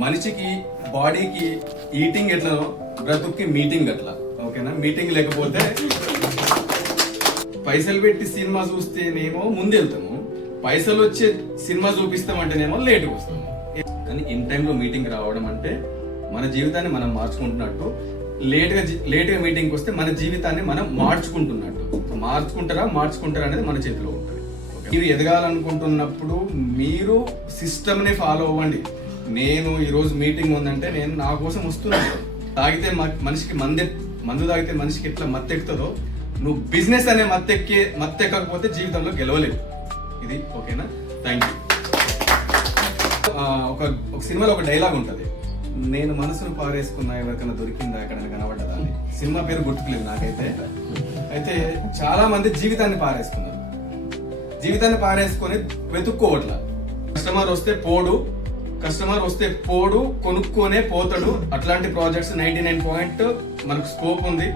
మనిషికి బాడీకి ఈటింగ్ ఎట్లనో బ్రతుక్కి మీటింగ్ అట్లా. ఓకేనా? మీటింగ్ లేకపోతే పైసలు పెట్టి సినిమా చూస్తేనేమో ముందు వెళ్తాము, పైసలు వచ్చే సినిమా చూపిస్తామంటేనేమో లేట్గా వస్తాము. కానీ ఇన్ టైంలో మీటింగ్ రావడం అంటే మన జీవితాన్ని మనం మార్చుకుంటున్నట్టు. లేట్గా మీటింగ్కి వస్తే మన జీవితాన్ని మనం మార్చుకుంటున్నట్టు. మార్చుకుంటారా అనేది మన చేతిలో ఉంటుంది. మీరు ఎదగాలనుకుంటున్నప్పుడు మీరు సిస్టమ్ని ఫాలో అవ్వండి. నేను ఈరోజు మీటింగ్ ఉందంటే నేను నా కోసం వస్తున్నాను. తాగితే మనిషికి మందు తాగితే మనిషికి ఎట్లా మత్తెక్కుతుందో, నువ్వు బిజినెస్ అనే మత్తెక్కకపోతే జీవితంలో గెలవలేవు. ఇది ఓకేనా? Thank you. ఒక సినిమాలో ఒక డైలాగ్ ఉంటుంది, నేను మనసును పారేసుకున్నా ఎవరికైనా దొరికిందా ఎక్కడైనా కనబడ్డదా అని. సినిమా పేరు గుర్తుకులేదు నాకైతే. అయితే చాలా మంది జీవితాన్ని పారేసుకొని వెతుక్కోవట్లా. కస్టమర్ వస్తే పోడు కొనుక్కోనే పోతాడు. అట్లాంటి ప్రాజెక్ట్స్ 99% మనకు స్కోప్ ఉంది.